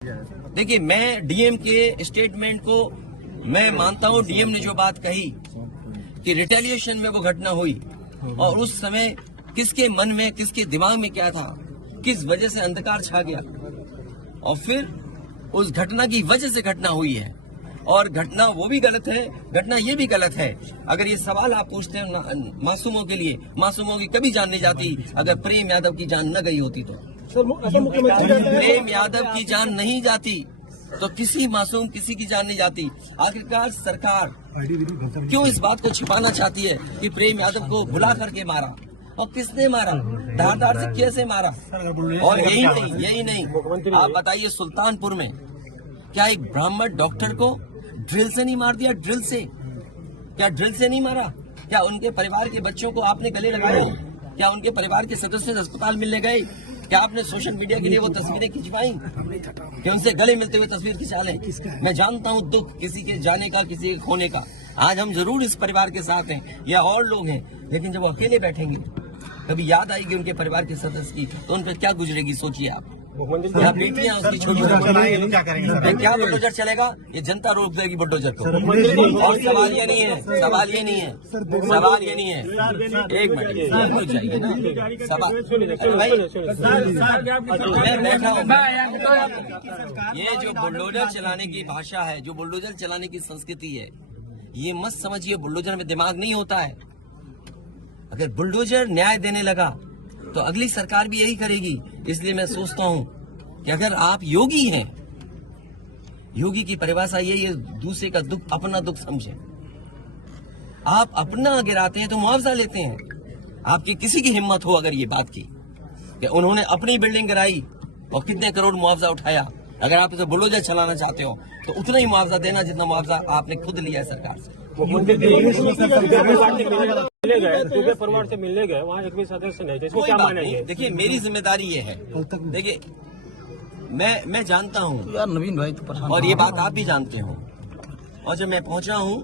देखिए, मैं डीएम के स्टेटमेंट को मैं मानता हूं। डीएम ने जो बात कही कि रिटेलिएशन में वो घटना हुई और उस समय किसके मन में, किसके दिमाग में क्या था, किस वजह से अंधकार छा गया और फिर उस घटना की वजह से घटना हुई है। और घटना वो भी गलत है, घटना ये भी गलत है। अगर ये सवाल आप पूछते हैं मासूमों के लिए, मासूमों की कभी जान नहीं जाती अगर प्रेम यादव की जान न गई होती तो। प्रेम यादव की जान नहीं जाती तो किसी मासूम किसी की जान नहीं जाती। आखिरकार सरकार क्यों इस बात को छिपाना चाहती है कि प्रेम यादव को बुला करके मारा और किसने मारा, धारदार से कैसे मारा। और यही नहीं, आप बताइए सुल्तानपुर में क्या एक ब्राह्मण डॉक्टर को ड्रिल से नहीं मार दिया? ड्रिल से, क्या ड्रिल से नहीं मारा? क्या उनके परिवार के बच्चों को आपने गले लगाए? क्या उनके परिवार के सदस्य अस्पताल मिलने गए? क्या आपने सोशल मीडिया के लिए वो तस्वीरें खिंचवाई कि उनसे गले मिलते हुए तस्वीर खिंचा लें? मैं जानता हूं दुख किसी के जाने का, किसी के खोने का। आज हम जरूर इस परिवार के साथ हैं या और लोग हैं, लेकिन जब वो अकेले बैठेंगे कभी याद आएगी उनके परिवार के सदस्य की तो उन पर क्या गुजरेगी, सोचिए आप। यहाँ बेटियां उसकी छोटी क्या बुलडोजर चलेगा? ये जनता रोक देगी बुलडोजर को। और सवाल ये नहीं है, सवाल ये नहीं है, सवाल ये नहीं है। एक मिनट रुक जाइए ना, सवाल भाई मैं बैठा हूँ। ये जो बुलडोजर चलाने की भाषा है, जो बुलडोजर चलाने की संस्कृति है, ये मत समझिए बुलडोजर में दिमाग नहीं होता है। अगर बुलडोजर न्याय देने लगा तो अगली सरकार भी यही करेगी। इसलिए मैं सोचता हूं कि अगर आप योगी हैं, योगी की परिभाषा यही है, दूसरे का दुख अपना दुख समझे। आप अपना गिराते हैं तो मुआवजा लेते हैं। आपकी किसी की हिम्मत हो अगर ये बात की कि उन्होंने अपनी बिल्डिंग गिराई और कितने करोड़ मुआवजा उठाया, अगर आप इसे बुलडोजर चलाना चाहते हो तो उतना ही मुआवजा देना जितना मुआवजा आपने खुद लिया है सरकार से। परिवार से मिलने गए, वहाँ एक भी सदस्य नहीं, इसको क्या माना है? देखिए, मेरी जिम्मेदारी ये है। देखिए, मैं जानता हूँ यार नवीन भाई तो परेशान, और ये बात आप भी जानते हो। और जब मैं पहुंचा हूँ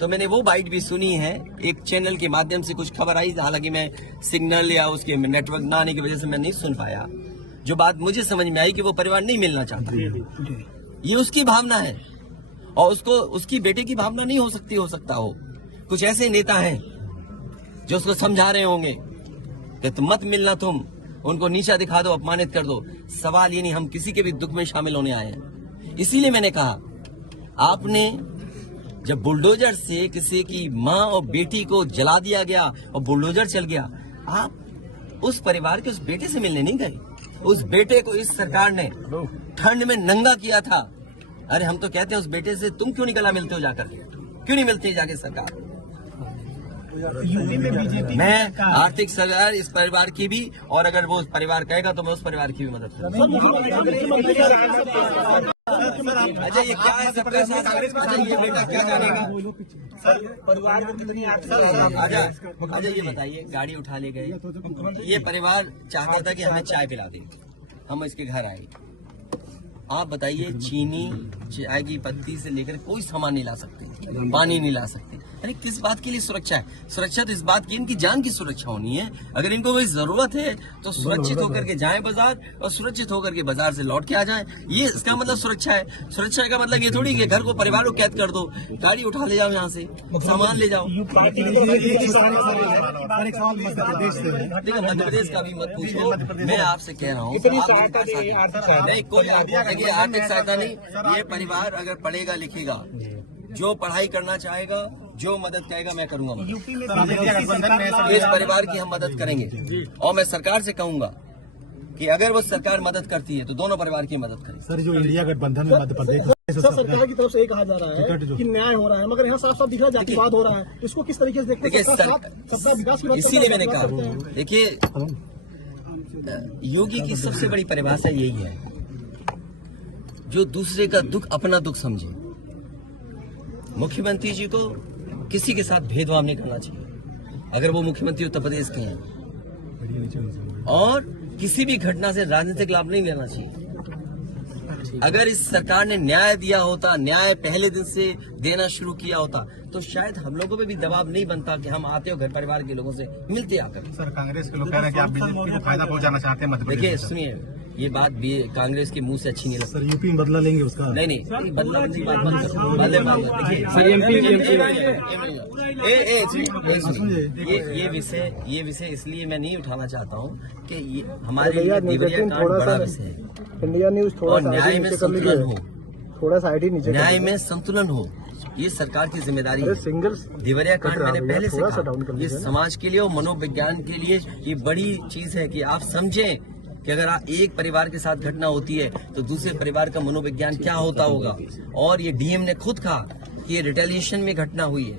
तो मैंने वो बाइट भी सुनी है, एक चैनल के माध्यम से कुछ खबर आई, हालांकि मैं सिग्नल या उसके नेटवर्क ना आने की वजह से मैं नहीं सुन पाया। जो बात मुझे समझ में आई कि वो परिवार नहीं मिलना चाहता, ये उसकी भावना है और उसको उसकी बेटे की भावना नहीं हो सकता हो। कुछ ऐसे नेता हैं जो उसको समझा रहे होंगे कि तुम मत मिलना, तुम उनको नीचा दिखा दो, अपमानित कर दो। सवाल ये नहीं, हम किसी के भी दुख में शामिल होने आए हैं। इसीलिए मैंने कहा, आपने जब बुलडोजर से किसी की माँ और बेटी को जला दिया गया और बुलडोजर चल गया, आप उस परिवार के उस बेटे से मिलने नहीं गए। उस बेटे को इस सरकार ने ठंड में नंगा किया था। अरे हम तो कहते हैं उस बेटे से तुम क्यों नहीं गला मिलते हो जाकर, क्यों नहीं मिलते जाके सरकार? मैं आर्थिक सहायता इस परिवार की भी, और अगर वो परिवार कहेगा तो मैं उस परिवार की भी मदद करूंगा। अच्छा, ये क्या है सबका साथ? अच्छा, ये बेटा क्या जानेगा? अच्छा ये बताइए, गाड़ी उठा ले गए, ये परिवार चाहता था कि हमें चाय पिला दे, हम इसके घर आए। आप बताइए, चीनी, चाय की पत्ती से लेकर कोई सामान नहीं ला सकते, पानी नहीं ला सकते। अरे किस बात के लिए सुरक्षा है? सुरक्षा तो इस बात की, इनकी जान की सुरक्षा होनी है। अगर इनको कोई जरूरत है तो सुरक्षित होकर के जाएं बाजार और सुरक्षित होकर के बाजार से लौट के आ जाएं। ये इसका मतलब सुरक्षा है। सुरक्षा का मतलब ये थोड़ी कि घर को, परिवार को कैद कर दो, गाड़ी उठा ले जाओ, यहाँ से सामान ले जाओ। देखो, मध्य प्रदेश का भी मत पूछो, मैं आपसे कह रहा हूँ नहीं, कोई आर्थिक सहायता नहीं। ये परिवार अगर पढ़ेगा लिखेगा, जो पढ़ाई करना चाहेगा, जो मदद कहेगा मैं करूंगा। इस परिवार की हम मदद करेंगे और मैं सरकार से कहूंगा कि अगर वो सरकार मदद करती है तो दोनों परिवार की मदद करें। सर, जो इंडिया गठबंधन में मध्य प्रदेश सरकार की तरफ से ये कहा जा रहा है कि न्याय हो रहा है, मगर यहाँ साफ साफ दिख रहा है जातिवाद हो रहा है। इसको किस तरीके से देखते हैं? सबका विकास की बात, इसीलिए मैंने कहा, देखिए, योगी की सबसे बड़ी परिभाषा यही है, जो दूसरे का दुख अपना दुख समझे। मुख्यमंत्री जी को किसी के साथ भेदभाव नहीं करना चाहिए अगर वो मुख्यमंत्री उत्तर प्रदेश के हैं, और किसी भी घटना से राजनीतिक लाभ नहीं लेना चाहिए। अगर इस सरकार ने न्याय दिया होता, न्याय पहले दिन से देना शुरू किया होता, तो शायद हम लोगों पे भी दबाव नहीं बनता कि हम आते हो घर परिवार के लोगों से मिलते आकर। सर, कांग्रेस के लोग कह रहे हैं कि आप बीजेपी को फायदा पहुंचाना चाहते हैं मध्य प्रदेश। देखिए सुनिए, ये बात भी कांग्रेस के मुंह से अच्छी नहीं लगती। सर यूपी में बदला लेंगे उसका। नहीं बदला की बात मत करो। देखिए ये विषय इसलिए मैं नहीं उठाना चाहता हूँ कि ये हमारे लिए देवरिया कांड बड़ा विषय है इंडिया न्यूज और न्याय में संतुलन हो, थोड़ा सा आईडी नीचे न्याय में संतुलन हो, ये सरकार की जिम्मेदारी है। सिंगल देवरिया कांड मैंने पहले से थोड़ा सा कहा, डाउन कर ये लीजिए ना। समाज के लिए और मनोविज्ञान के लिए ये बड़ी चीज है कि आप समझें कि अगर आप एक परिवार के साथ घटना होती है तो दूसरे परिवार का मनोविज्ञान क्या होता होगा। और ये डीएम ने खुद कहा कि ये रिटेलिएशन में घटना हुई है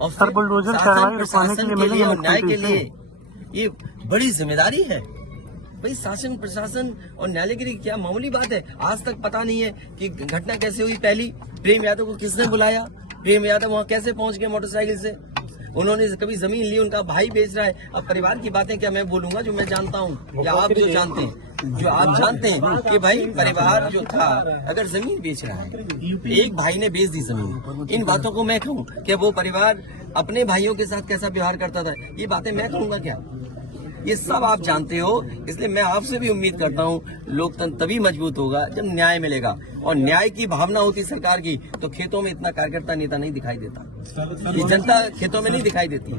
और फिर शासन प्रशासन के लिए और न्याय के लिए ये बड़ी जिम्मेदारी है। भाई शासन प्रशासन और न्यायालय के लिए क्या मामूली बात है। आज तक पता नहीं है कि घटना कैसे हुई। पहली प्रेम यादव को किसने बुलाया, प्रेम यादव वहां कैसे पहुंच गए मोटरसाइकिल से, उन्होंने कभी जमीन ली, उनका भाई बेच रहा है। अब परिवार की बातें क्या मैं बोलूंगा जो मैं जानता हूँ या आप जो जानते हैं, जो आप जानते हैं कि भाई परिवार जो था अगर जमीन बेच रहा है, एक भाई ने बेच दी जमीन, इन बातों को मैं कहूँ कि वो परिवार अपने भाइयों के साथ कैसा व्यवहार करता था, ये बातें मैं कहूँगा क्या? ये सब आप जानते हो। इसलिए मैं आपसे भी उम्मीद करता हूँ लोकतंत्र तभी मजबूत होगा जब न्याय मिलेगा और न्याय की भावना होती सरकार की तो खेतों में इतना कार्यकर्ता नेता नहीं दिखाई देता, ये जनता खेतों में नहीं दिखाई देती।